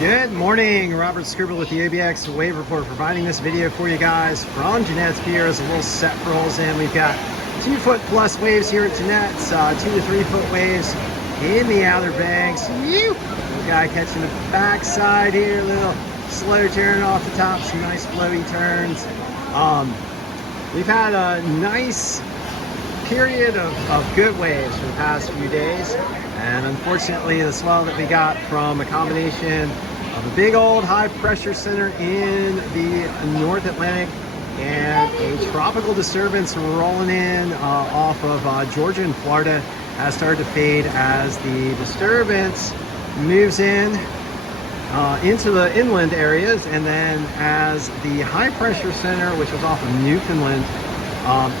Good morning, Robert Scribble with the OBX Wave Report, providing this video for you guys from Jeanette's Pier as a little set for holes in. We've got 2 foot plus waves here at Jeanette's, 2 to 3 foot waves in the Outer Banks. Little guy catching the backside here, a little slow turn off the top, some nice flowy turns. We've had a nice period of good waves for the past few days, and unfortunately the swell that we got from a combination of a big old high pressure center in the North Atlantic and a tropical disturbance rolling in off of Georgia and Florida has started to fade as the disturbance moves in into the inland areas, and then as the high pressure center, which was off of Newfoundland,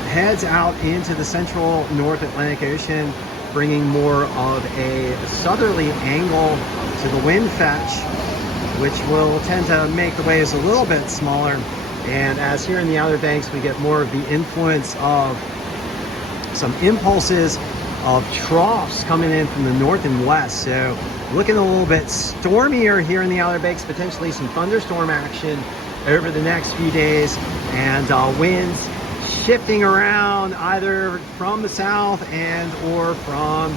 heads out into the central North Atlantic Ocean, bringing more of a southerly angle to the wind fetch, which will tend to make the waves a little bit smaller. And as here in the Outer Banks, we get more of the influence of some impulses of troughs coming in from the north and west. So looking a little bit stormier here in the Outer Banks, potentially some thunderstorm action over the next few days, and winds shifting around either from the south and or from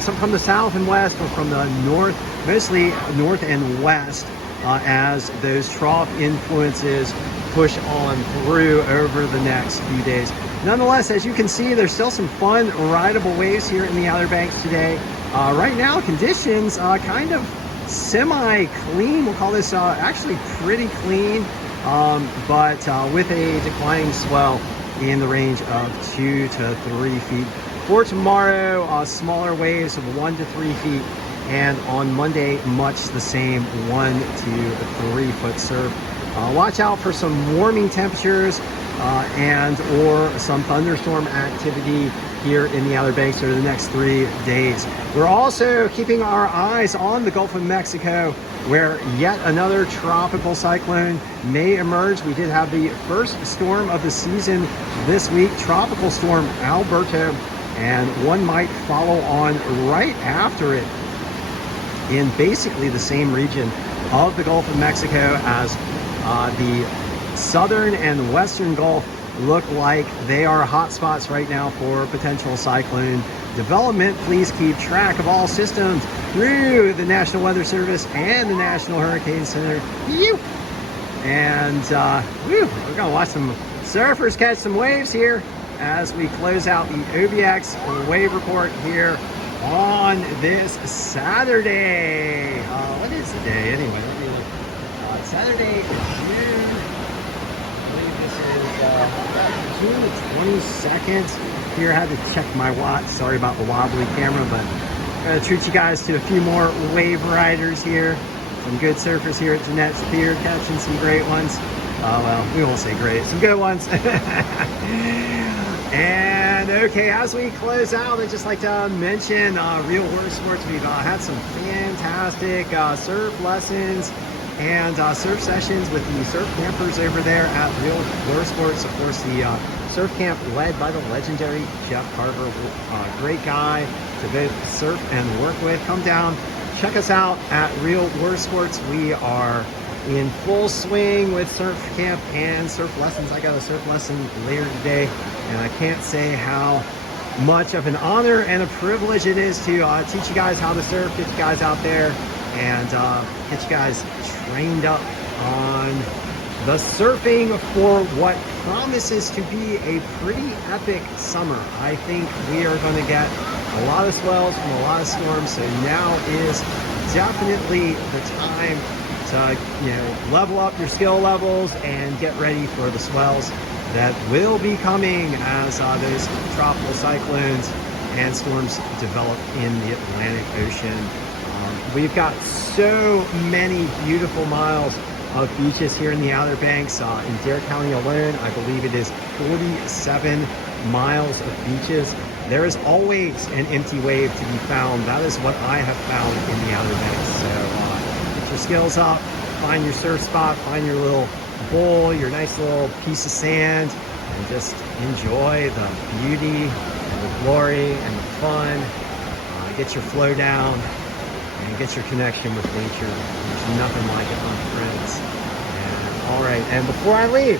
some from the south and west, or from the north, mostly north and west, as those trough influences push on through over the next few days. Nonetheless, as you can see, there's still some fun rideable waves here in the Outer Banks today. Right now, conditions kind of semi-clean. We'll call this actually pretty clean, but with a declining swell in the range of 2 to 3 feet. For tomorrow, smaller waves of 1 to 3 feet, and on Monday, much the same, 1 to 3 foot surf. Watch out for some warming temperatures and or some thunderstorm activity here in the Outer Banks over the next 3 days. We're also keeping our eyes on the Gulf of Mexico, where yet another tropical cyclone may emerge. We did have the first storm of the season this week, Tropical Storm Alberto, and one might follow on right after it in basically the same region of the Gulf of Mexico, as the southern and western Gulf look like they are hot spots right now for potential cyclone development. Please keep track of all systems through the National Weather Service and the National Hurricane Center. And we're gonna watch some surfers catch some waves here as we close out the OBX Wave Report here on this Saturday. What is the day anyway? Let me look. Saturday, June. I believe this is June 22nd. Here, I had to check my watch. Sorry about the wobbly camera, but I'm gonna treat you guys to a few more wave riders here. Some good surfers here at Jeanette's Pier, catching some great ones. Well, we won't say great, some good ones. And okay, as we close out, I'd just like to mention Real Water Sports. We've had some fantastic surf lessons and surf sessions with the surf campers over there at Real Water Sports. Of course, the surf camp led by the legendary Jeff Carver. Great guy to both surf and work with. Come down, check us out at Real Water Sports. We are in full swing with surf camp and surf lessons. I got a surf lesson later today, and I can't say how much of an honor and a privilege it is to teach you guys how to surf, get you guys out there, and get you guys trained up on the surfing for what promises to be a pretty epic summer. I think we are going to get a lot of swells from a lot of storms, so now is definitely the time to level up your skill levels and get ready for the swells that will be coming as those tropical cyclones and storms develop in the Atlantic Ocean. We've got so many beautiful miles of beaches here in the Outer Banks. In Dare County alone, I believe it is 47 miles of beaches. There is always an empty wave to be found. That is what I have found in the Outer Banks. So get your skills up, find your surf spot, find your little bowl, your nice little piece of sand, and just enjoy the beauty and the glory and the fun. Get your flow down and get your connection with nature. There's nothing like it, my friends. And, all right, and before I leave,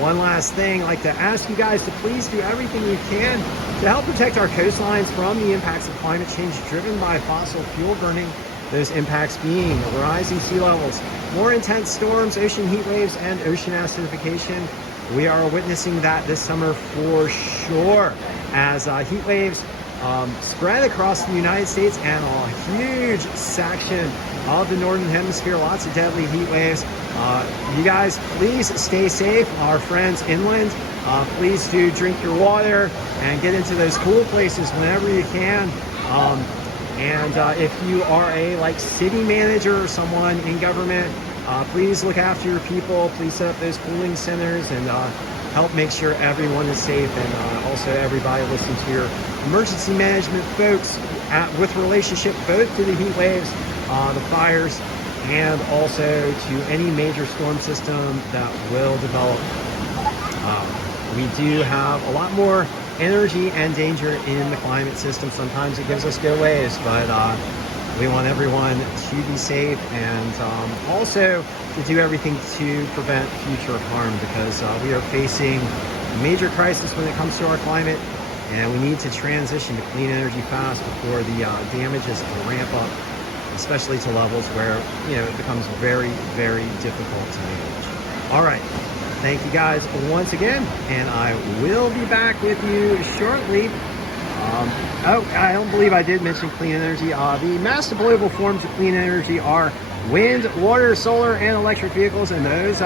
one last thing, I'd like to ask you guys to please do everything you can to help protect our coastlines from the impacts of climate change driven by fossil fuel burning. Those impacts being rising sea levels, more intense storms, ocean heat waves, and ocean acidification. We are witnessing that this summer for sure as heat waves spread across the United States and a huge section of the northern hemisphere. Lots of deadly heat waves. You guys, please stay safe. Our friends inland, please do drink your water and get into those cool places whenever you can. If you are a city manager or someone in government, please look after your people. Please set up those cooling centers and help make sure everyone is safe. And also everybody listen to your emergency management folks with relationship both to the heat waves, the fires, and also to any major storm system that will develop. We do have a lot more energy and danger in the climate system. Sometimes it gives us go ways, but we want everyone to be safe and also to do everything to prevent future harm, because we are facing a major crisis when it comes to our climate, and we need to transition to clean energy fast before the damages ramp up, especially to levels where it becomes very, very difficult to manage. All right. Thank you guys once again, and I will be back with you shortly. I don't believe I did mention clean energy. The mass deployable forms of clean energy are wind, water, solar, and electric vehicles, and those,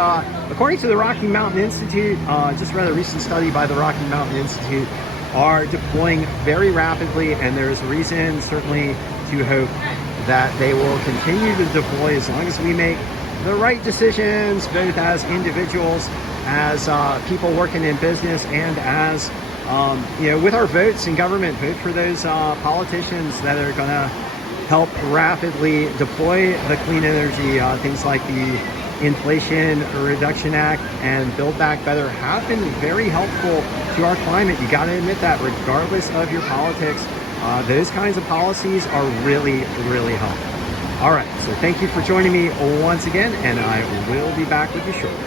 according to the Rocky Mountain Institute, just read a recent study by the Rocky Mountain Institute, are deploying very rapidly, and there's reason certainly to hope that they will continue to deploy as long as we make the right decisions, both as individuals, as people working in business, and as with our votes in government. Vote for those politicians that are going to help rapidly deploy the clean energy. Things like the Inflation Reduction Act and Build Back Better have been very helpful to our climate. You got to admit that, regardless of your politics, those kinds of policies are really, really helpful. All right, so thank you for joining me once again, and I will be back with you shortly.